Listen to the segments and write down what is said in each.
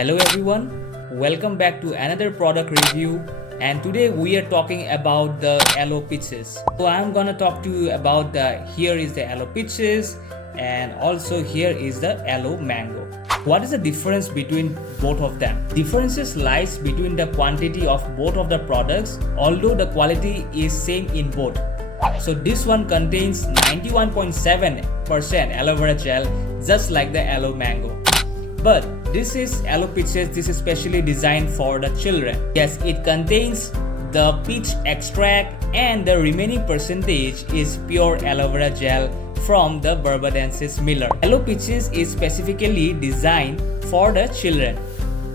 Hello everyone, welcome back to another product review, and today we are talking about the aloe peaches. So I'm gonna talk to you about here is the aloe peaches and also here is the aloe mango. What is the difference between both of them? Differences lies between the quantity of both of the products, although the quality is same in both. So this one contains 91.7% aloe vera gel, just like the aloe mango. But this is aloe peaches. This is specially designed for the children. Yes, it contains the peach extract and the remaining percentage is pure aloe vera gel from the Barbadensis Miller. Aloe peaches is specifically designed for the children,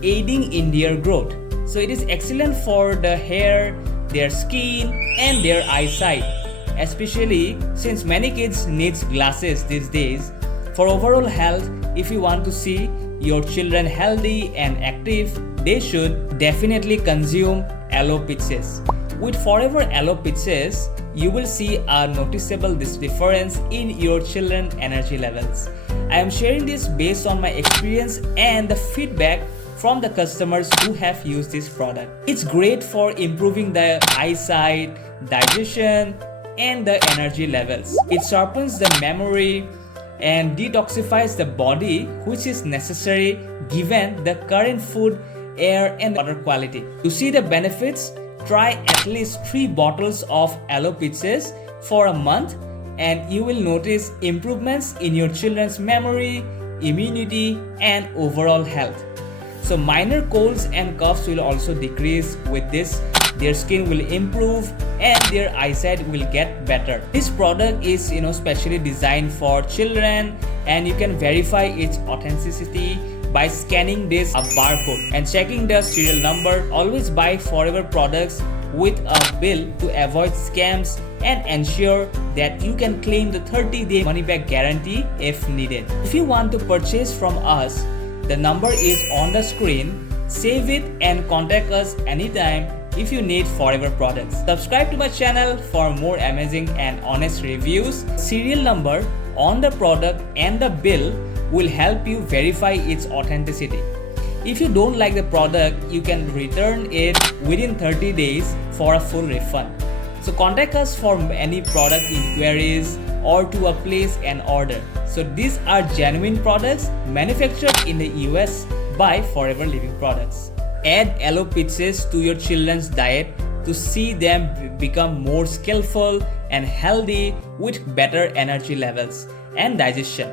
aiding in their growth. So it is excellent for the hair, their skin and their eyesight, especially since many kids needs glasses these days. For overall health, if you want to see your children healthy and active, they should definitely consume aloe peaches. With Forever Aloe Peaches, you will see a noticeable difference in your children's energy levels. I am sharing this based on my experience and the feedback from the customers who have used this product. It's great for improving the eyesight, digestion, and the energy levels. It sharpens the memory and detoxifies the body, which is necessary given the current food, air and water quality. To see the benefits, try at least 3 bottles of aloe peaches for a month and you will notice improvements in your children's memory, immunity and overall health. So minor colds and coughs will also decrease with this. Their skin will improve and their eyesight will get better. This product is specially designed for children and you can verify its authenticity by scanning this barcode and checking the serial number. Always buy Forever products with a bill to avoid scams and ensure that you can claim the 30-day money-back guarantee if needed. If you want to purchase from us, the number is on the screen. Save it and contact us anytime if you need Forever products. Subscribe to my channel for more amazing and honest reviews. Serial number on the product and the bill will help you verify its authenticity. If you don't like the product, you can return it within 30 days for a full refund. So contact us for any product inquiries or to place an order. So these are genuine products manufactured in the US by Forever Living Products. Add aloe peaches to your children's diet to see them become more skillful and healthy with better energy levels and digestion.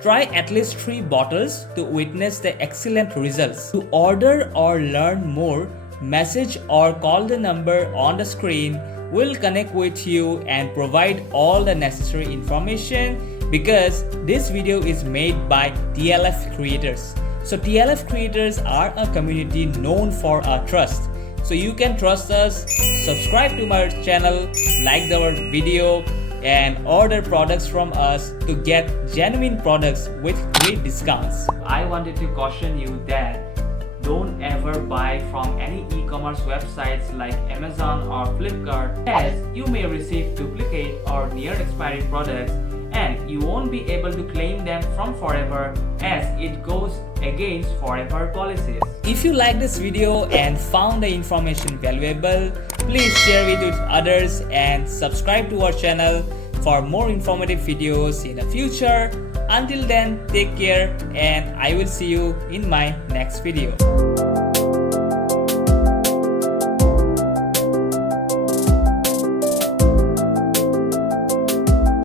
Try at least 3 bottles to witness the excellent results. To order or learn more, message or call the number on the screen. We'll connect with you and provide all the necessary information because this video is made by TLF creators. So TLF creators are a community known for our trust. So you can trust us, subscribe to my channel, like our video and order products from us to get genuine products with great discounts. I wanted to caution you that don't ever buy from any e-commerce websites like Amazon or Flipkart, as you may receive duplicate or near expiry products and you won't be able to claim them from Forever as it goes against Forever policies. If you like this video and found the information valuable, please share it with others and subscribe to our channel for more informative videos in the future. Until then, take care and I will see you in my next video.